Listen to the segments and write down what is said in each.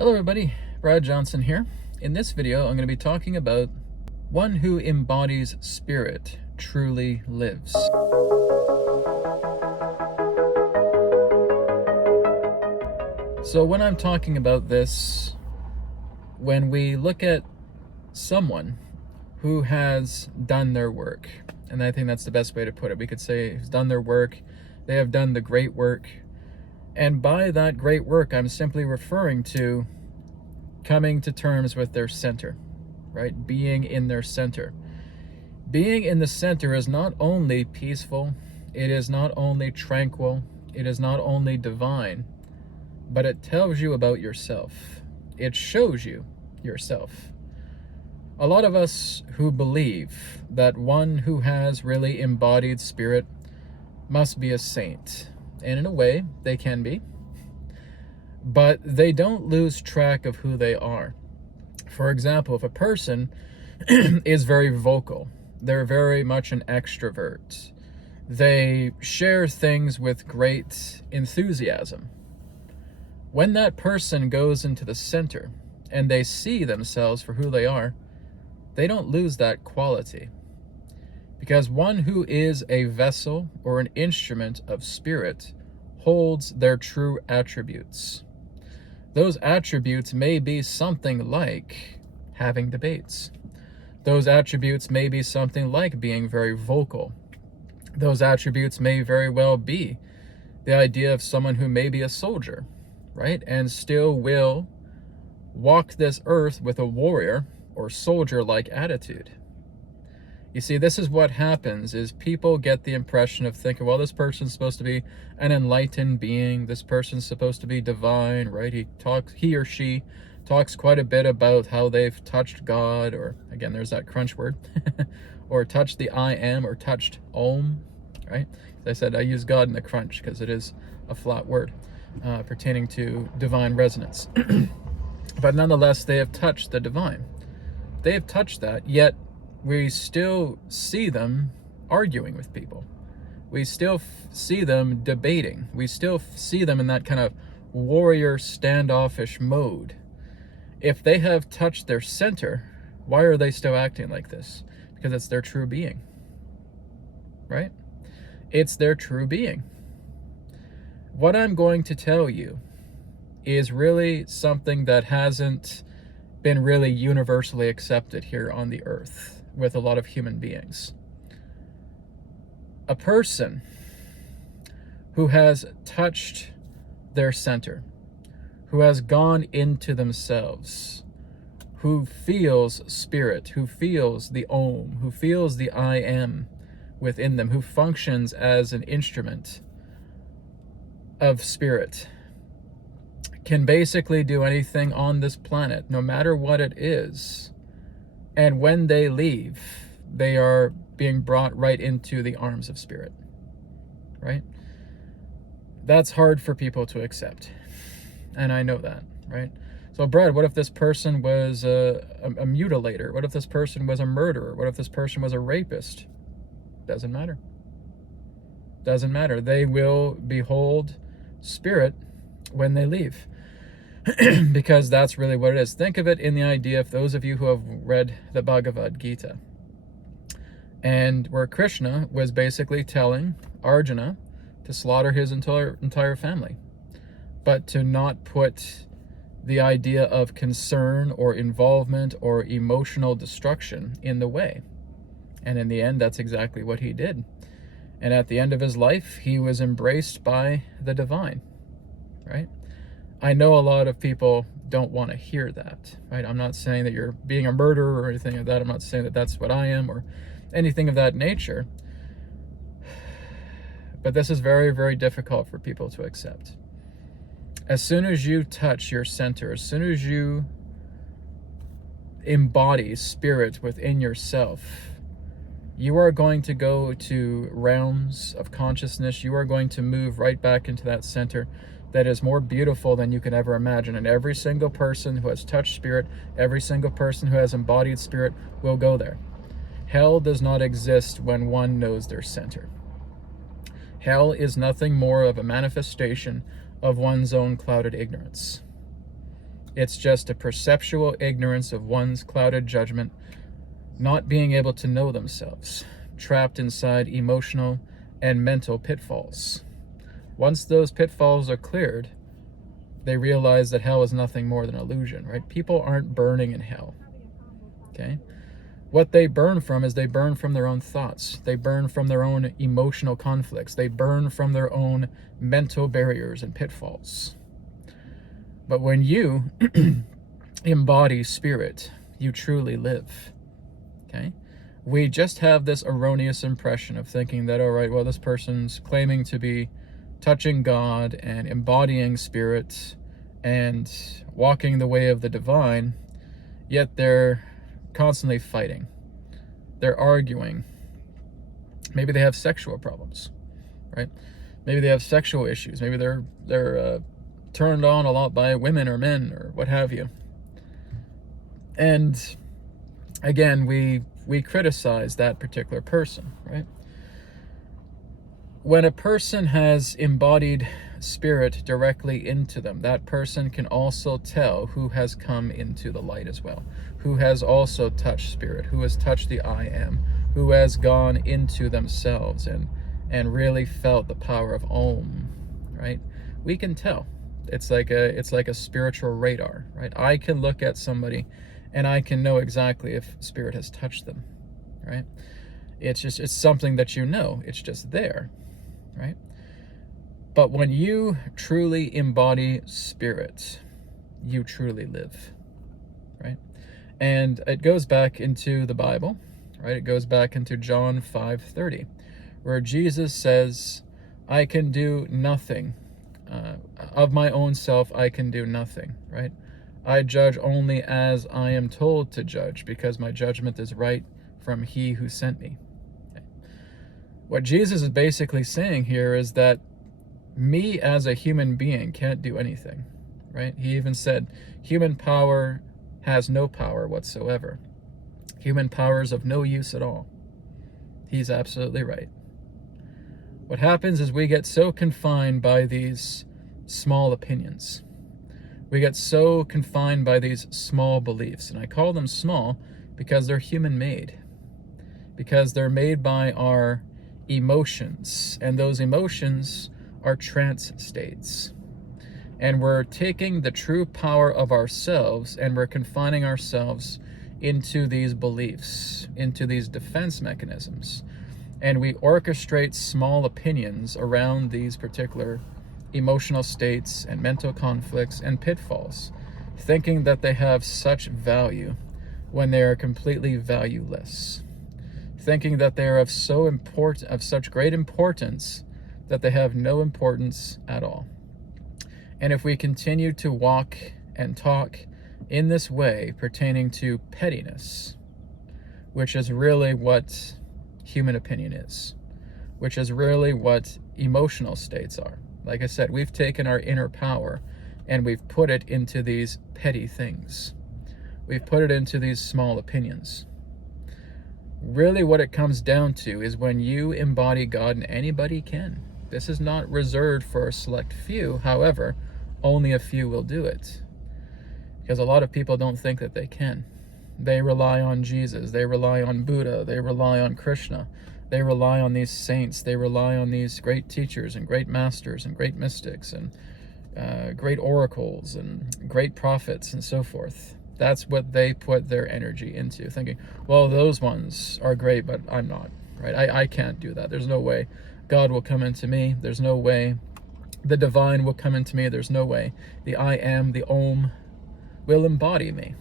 Hello everybody, Brad Johnson here. In this video, I'm going to be talking about one who embodies spirit truly lives. So when I'm talking about this, when we look at someone who has done their work, and I think that's the best way to put it, we could say who's done their work, they have done the great work, and by that great work, I'm simply referring to coming to terms with their center, right? Being in their center. Being in the center is not only peaceful, it is not only tranquil, it is not only divine, but it tells you about yourself. It shows you yourself. A lot of us who believe that one who has really embodied spirit must be a saint, and in a way, they can be, but they don't lose track of who they are. For example, if a person is very vocal, they're very much an extrovert, they share things with great enthusiasm. When that person goes into the center and they see themselves for who they are, they don't lose that quality. Because one who is a vessel or an instrument of spirit holds their true attributes. Those attributes may be something like having debates. Those attributes may be something like being very vocal. Those attributes may very well be the idea of someone who may be a soldier, right? And still will walk this earth with a warrior or soldier-like attitude. You see, this is what happens, is people get the impression of thinking, well, this person's supposed to be an enlightened being, this person's supposed to be divine, right? He or she talks quite a bit about how they've touched God, or again, there's that crunch word, or touched the I am, or touched Om, right? As I said, I use God in the crunch because it is a flat word pertaining to divine resonance. But nonetheless, they have touched the divine. They have touched that, yet we still see them arguing with people. We still see them debating. We still see them in that kind of warrior standoffish mode. If they have touched their center, why are they still acting like this? Because it's their true being, right? It's their true being. What I'm going to tell you is really something that hasn't been really universally accepted here on the earth with a lot of human beings. A person who has touched their center, who has gone into themselves, who feels spirit, who feels the Om, who feels the I am within them, who functions as an instrument of spirit, can basically do anything on this planet, no matter what it is. And when they leave, they are being brought right into the arms of spirit, right? That's hard for people to accept. And I know that, right? So, Brad, what if this person was a mutilator? What if this person was a murderer? What if this person was a rapist? Doesn't matter. Doesn't matter. They will behold spirit when they leave. Because that's really what it is. Think of it in the idea of those of you who have read the Bhagavad Gita, and where Krishna was basically telling Arjuna to slaughter his entire family, but to not put the idea of concern or involvement or emotional destruction in the way. And in the end, that's exactly what he did. And at the end of his life, he was embraced by the divine, right? I know a lot of people don't want to hear that, right? I'm not saying that you're being a murderer or anything like that. I'm not saying that that's what I am or anything of that nature. But this is very, very difficult for people to accept. As soon as you touch your center, as soon as you embody spirit within yourself, you are going to go to realms of consciousness. You are going to move right back into that center that is more beautiful than you can ever imagine. And every single person who has touched spirit, every single person who has embodied spirit will go there. Hell does not exist when one knows their center. Hell is nothing more of a manifestation of one's own clouded ignorance. It's just a perceptual ignorance of one's clouded judgment, not being able to know themselves, trapped inside emotional and mental pitfalls. Once those pitfalls are cleared, they realize that hell is nothing more than illusion, right? People aren't burning in hell, okay? What they burn from is they burn from their own thoughts. They burn from their own emotional conflicts. They burn from their own mental barriers and pitfalls. But when you embody spirit, you truly live, okay? We just have this erroneous impression of thinking that, all right, well, this person's claiming to be touching God and embodying spirit and walking the way of the divine, yet they're constantly fighting. They're arguing. Maybe they have sexual problems, right? Maybe they have sexual issues. Maybe they're turned on a lot by women or men or what have you. And again, we criticize that particular person, right? When a person has embodied spirit directly into them, that person can also tell who has come into the light as well, who has also touched spirit, who has touched the I am, who has gone into themselves and really felt the power of Om, right? We can tell. It's like a spiritual radar, right? I can look at somebody and I can know exactly if spirit has touched them, right? It's something that you know. It's just there, right? But when you truly embody spirit, you truly live, right? And it goes back into the Bible, right? It goes back into John 5:30, where Jesus says, I can do nothing. Of my own self, I can do nothing, right? I judge only as I am told to judge, because my judgment is right from he who sent me. Okay. What Jesus is basically saying here is that me as a human being can't do anything, right? He even said, human power has no power whatsoever. Human power is of no use at all. He's absolutely right. What happens is we get so confined by these small opinions. We get so confined by these small beliefs, and I call them small because they're human-made, because they're made by our emotions, and those emotions are trance states. And we're taking the true power of ourselves and we're confining ourselves into these beliefs, into these defense mechanisms. And we orchestrate small opinions around these particular emotional states and mental conflicts and pitfalls, thinking that they have such value when they are completely valueless, thinking that they are of such great importance that they have no importance at all. And if we continue to walk and talk in this way pertaining to pettiness, which is really what human opinion is, which is really what emotional states are. Like I said, we've taken our inner power and we've put it into these petty things. We've put it into these small opinions. Really what it comes down to is when you embody God, and anybody can. This is not reserved for a select few. However, only a few will do it. Because a lot of people don't think that they can. They rely on Jesus. They rely on Buddha. They rely on Krishna. They rely on these saints. They rely on these great teachers and great masters and great mystics and great oracles and great prophets and so forth. That's what they put their energy into, thinking, well, those ones are great, but I'm not, right? I can't do that. There's no way God will come into me. There's no way the divine will come into me. There's no way the I am, the Om, will embody me,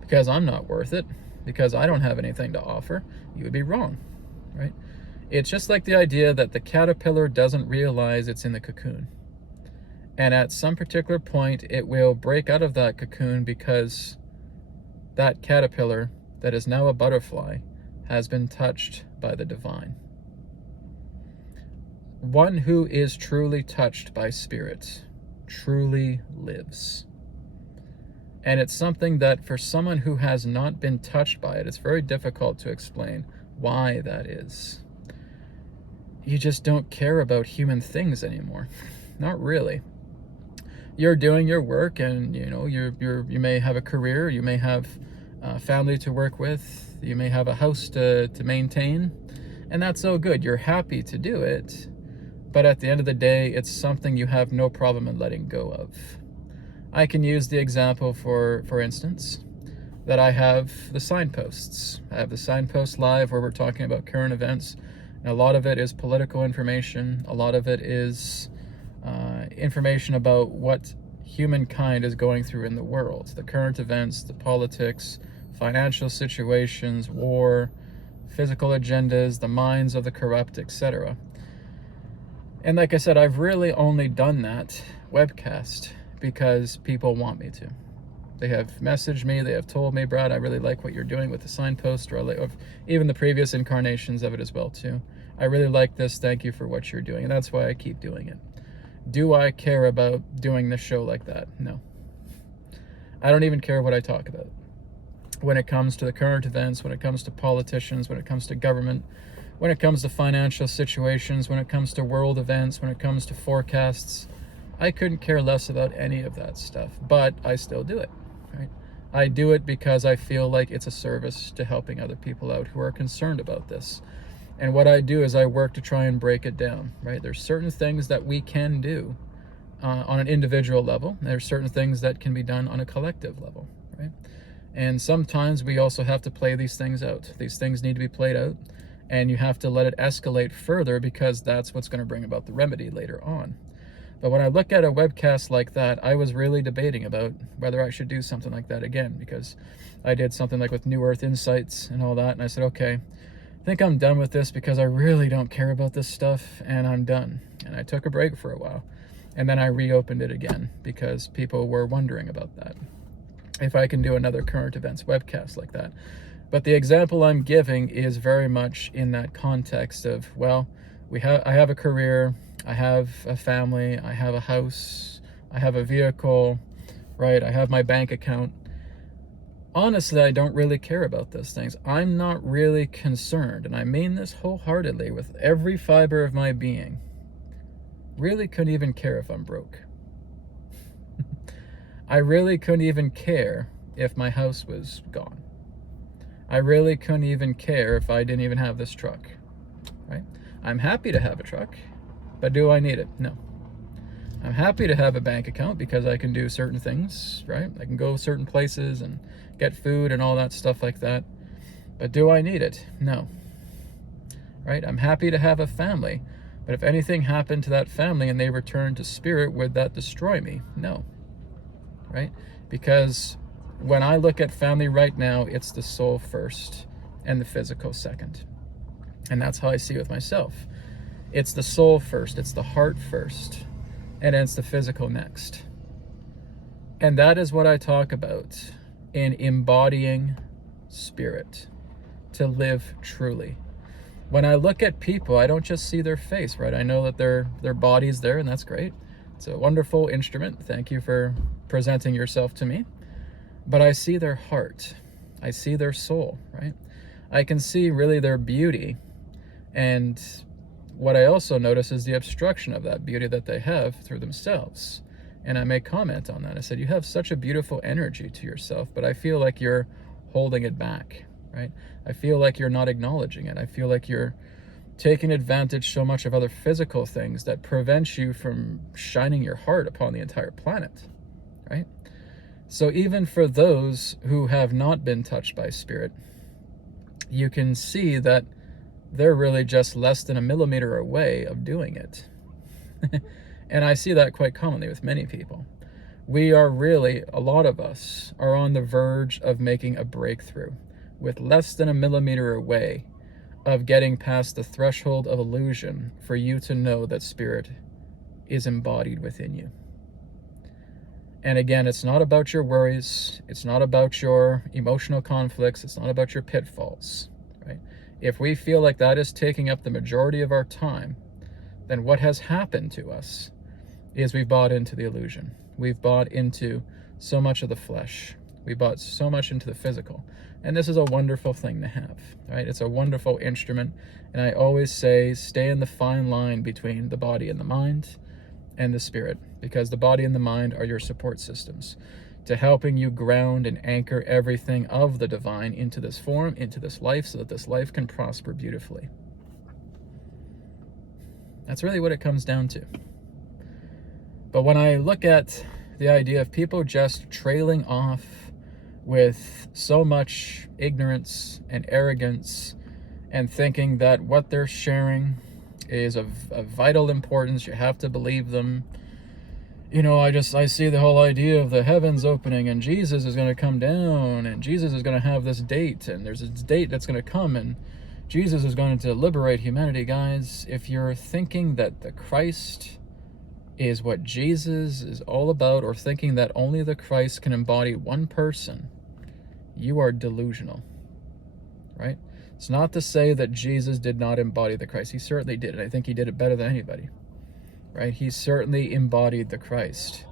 because I'm not worth it, because I don't have anything to offer. You would be wrong, right? It's just like the idea that the caterpillar doesn't realize it's in the cocoon. And at some particular point, it will break out of that cocoon because that caterpillar that is now a butterfly has been touched by the divine. One who is truly touched by spirit truly lives. And it's something that for someone who has not been touched by it, it's very difficult to explain why that is. You just don't care about human things anymore. Not really. you're doing your work, and you may have a career, you may have a family to work with, you may have a house to maintain, and that's so good. You're happy to do it, but at the end of the day, it's something you have no problem in letting go of. I can use the example, for instance, that I have the signposts. I have the signpost live where we're talking about current events. And a lot of it is political information. A lot of it is information about what humankind is going through in the world. The current events, the politics, financial situations, war, physical agendas, the minds of the corrupt, etc. And like I said, I've really only done that webcast because people want me to. They have messaged me, they have told me, Brad, I really like what you're doing with the signpost, or even the previous incarnations of it as well too. I really like this, thank you for what you're doing. And that's why I keep doing it. Do I care about doing this show like that? No. I don't even care what I talk about. When it comes to the current events, when it comes to politicians, when it comes to government, when it comes to financial situations, when it comes to world events, when it comes to forecasts, I couldn't care less about any of that stuff, but I still do it, right? I do it because I feel like it's a service to helping other people out who are concerned about this. And what I do is I work to try and break it down, right? There's certain things that we can do on an individual level. There's certain things that can be done on a collective level, right? And sometimes we also have to play these things out. These things need to be played out, and you have to let it escalate further because that's what's going to bring about the remedy later on. But when I look at a webcast like that, I was really debating about whether I should do something like that again, because I did something like with New Earth Insights and all that, and I said, okay, I think I'm done with this because I really don't care about this stuff, and I'm done. And I took a break for a while, and then I reopened it again because people were wondering about that, if I can do another current events webcast like that. But the example I'm giving is very much in that context of, well, I have a career, I have a family, I have a house, I have a vehicle, right? I have my bank account. Honestly, I don't really care about those things. I'm not really concerned, and I mean this wholeheartedly with every fiber of my being. Really couldn't even care if I'm broke. I really couldn't even care if my house was gone. I really couldn't even care if I didn't even have this truck, right? I'm happy to have a truck, but do I need it? No. I'm happy to have a bank account because I can do certain things, right? I can go certain places and get food and all that stuff like that. But do I need it? No. Right? I'm happy to have a family, but if anything happened to that family and they returned to spirit, would that destroy me? No. Right? Because when I look at family right now, it's the soul first and the physical second. And that's how I see it with myself. It's the soul first, it's the heart first, and then it's the physical next. And that is what I talk about in embodying spirit, to live truly. When I look at people, I don't just see their face, right? I know that their body's there, and that's great. It's a wonderful instrument. Thank you for presenting yourself to me. But I see their heart. I see their soul, right? I can see really their beauty. And what I also notice is the obstruction of that beauty that they have through themselves. And I may comment on that. I said, you have such a beautiful energy to yourself, but I feel like you're holding it back, right? I feel like you're not acknowledging it. I feel like you're taking advantage so much of other physical things that prevents you from shining your heart upon the entire planet, right? So even for those who have not been touched by spirit, you can see that they're really just less than a millimeter away of doing it. And I see that quite commonly with many people. We are really, a lot of us are on the verge of making a breakthrough with less than a millimeter away of getting past the threshold of illusion for you to know that spirit is embodied within you. And again, it's not about your worries. It's not about your emotional conflicts. It's not about your pitfalls, right? If we feel like that is taking up the majority of our time, then what has happened to us is we've bought into the illusion. We've bought into so much of the flesh. We bought so much into the physical. And this is a wonderful thing to have, right? It's a wonderful instrument. And I always say, stay in the fine line between the body and the mind. and the spirit, because the body and the mind are your support systems to helping you ground and anchor everything of the divine into this form, into this life, so that this life can prosper beautifully. That's really what it comes down to. But when I look at the idea of people just trailing off with so much ignorance and arrogance and thinking that what they're sharing is of vital importance, you have to believe them. You know, I see the whole idea of the heavens opening and Jesus is going to come down and Jesus is going to have this date and there's this date that's going to come and Jesus is going to liberate humanity. Guys, if you're thinking that the Christ is what Jesus is all about, or thinking that only the Christ can embody one person, you are delusional, right? It's not to say that Jesus did not embody the Christ. He certainly did, and I think he did it better than anybody, right? He certainly embodied the Christ.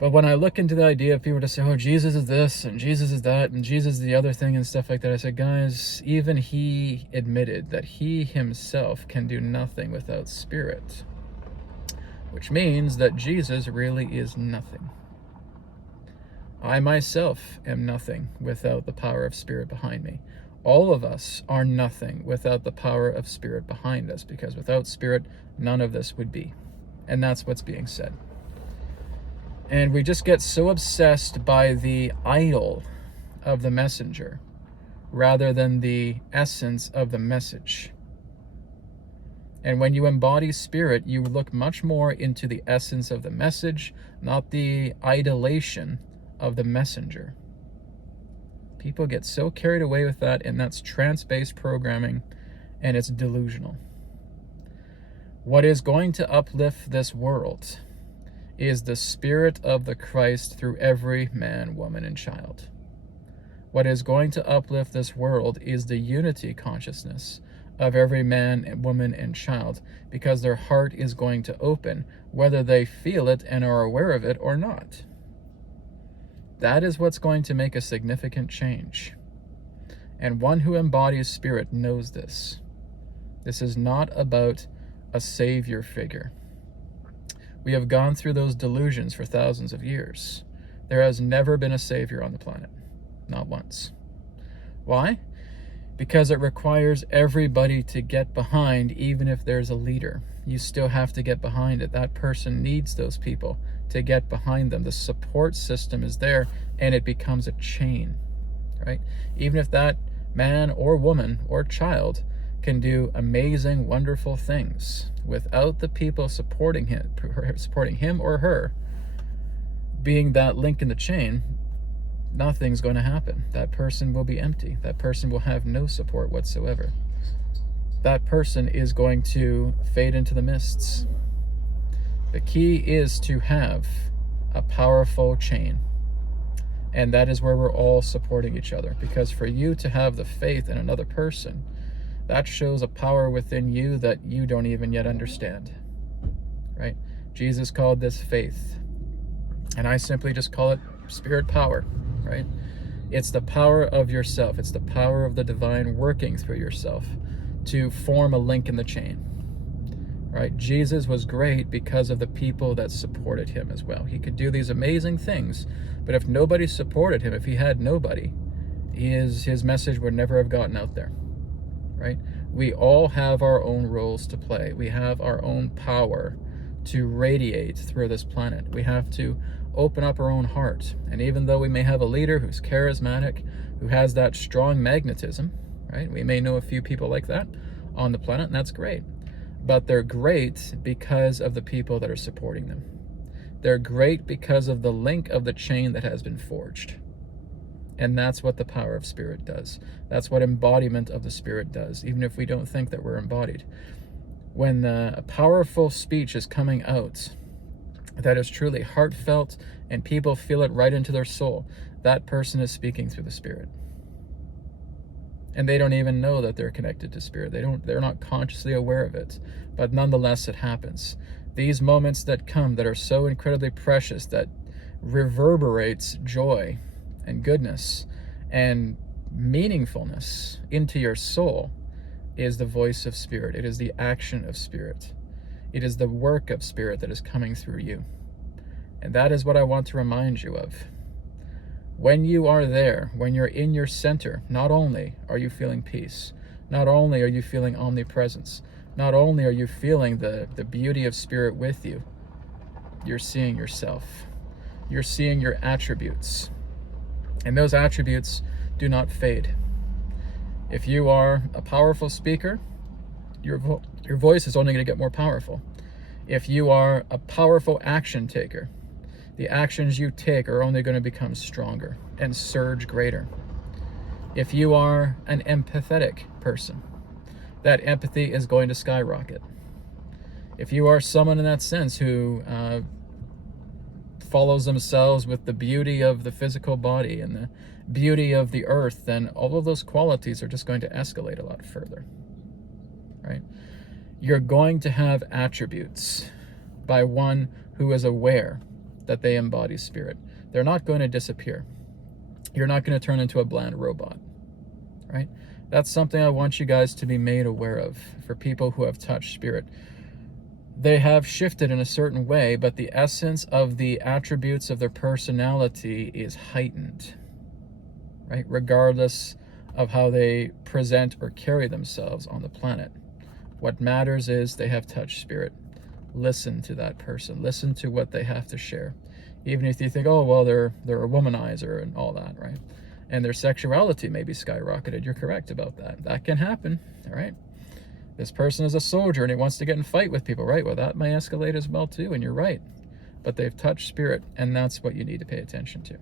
But when I look into the idea of people to say, oh, Jesus is this, and Jesus is that, and Jesus is the other thing, and stuff like that, I said, guys, even he admitted that he himself can do nothing without spirit, which means that Jesus really is nothing. I myself am nothing without the power of spirit behind me. All of us are nothing without the power of spirit behind us, because without spirit, none of this would be. And that's what's being said. And we just get so obsessed by the idol of the messenger rather than the essence of the message. And when you embody spirit, you look much more into the essence of the message, not the idolation of the messenger. People get so carried away with that, and that's trance-based programming, and it's delusional. What is going to uplift this world is the spirit of the Christ through every man, woman, and child. What is going to uplift this world is the unity consciousness of every man, and woman, and child, because their heart is going to open, whether they feel it and are aware of it or not. That is what's going to make a significant change. And one who embodies spirit knows this. This is not about a savior figure. We have gone through those delusions for thousands of years. There has never been a savior on the planet. Not once. Why? Because it requires everybody to get behind, even if there's a leader. You still have to get behind it. That person needs those people to get behind them. The support system is there, and it becomes a chain, right? Even if that man or woman or child can do amazing, wonderful things, without the people supporting him or her being that link in the chain, nothing's going to happen. That person will be empty. That person will have no support whatsoever. That person is going to fade into the mists. The key is to have a powerful chain. And that is where we're all supporting each other. Because for you to have the faith in another person, that shows a power within you that you don't even yet understand. Right? Jesus called this faith. And I simply just call it spirit power. Right? It's the power of yourself. It's the power of the divine working through yourself to form a link in the chain. Right? Jesus was great because of the people that supported him as well. He could do these amazing things, but if nobody supported him, if he had nobody, his message would never have gotten out there. Right? We all have our own roles to play. We have our own power to radiate through this planet. We have to open up our own heart. And even though we may have a leader who's charismatic, who has that strong magnetism, right? We may know a few people like that on the planet, and that's great. But they're great because of the people that are supporting them. They're great because of the link of the chain that has been forged. And that's what the power of spirit does. That's what embodiment of the spirit does, even if we don't think that we're embodied. When a powerful speech is coming out that is truly heartfelt and people feel it right into their soul, that person is speaking through the spirit. And they don't even know that they're connected to spirit. They're not consciously aware of it, but nonetheless it happens. These moments that come that are so incredibly precious, that reverberates joy and goodness and meaningfulness into your soul, is the voice of spirit. It is the action of spirit. It is the work of spirit that is coming through you. And that is what I want to remind you of. When you are there, when you're in your center, not only are you feeling peace, not only are you feeling omnipresence, not only are you feeling the beauty of spirit with you, you're seeing yourself. You're seeing your attributes. And those attributes do not fade. If you are a powerful speaker, your voice is only going to get more powerful. If you are a powerful action taker, the actions you take are only going to become stronger and surge greater. If you are an empathetic person, that empathy is going to skyrocket. If you are someone in that sense who follows themselves with the beauty of the physical body and the beauty of the earth, then all of those qualities are just going to escalate a lot further, right? You're going to have attributes by one who is aware that they embody spirit. They're not going to disappear. You're not going to turn into a bland robot, right? That's something I want you guys to be made aware of for people who have touched spirit. They have shifted in a certain way, but the essence of the attributes of their personality is heightened, right? Regardless of how they present or carry themselves on the planet. What matters is they have touched spirit. Listen to that person. Listen to what they have to share. Even if you think, oh, well, they're a womanizer and all that, right? And their sexuality may be skyrocketed. You're correct about that. That can happen, all right? This person is a soldier and he wants to get in fight with people, right? Well, that may escalate as well too, and you're right. But they've touched spirit, and that's what you need to pay attention to.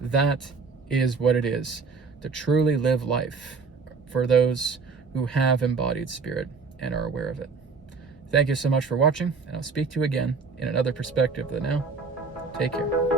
That is what it is to truly live life for those who have embodied spirit and are aware of it. Thank you so much for watching, and I'll speak to you again in another perspective. But now, take care.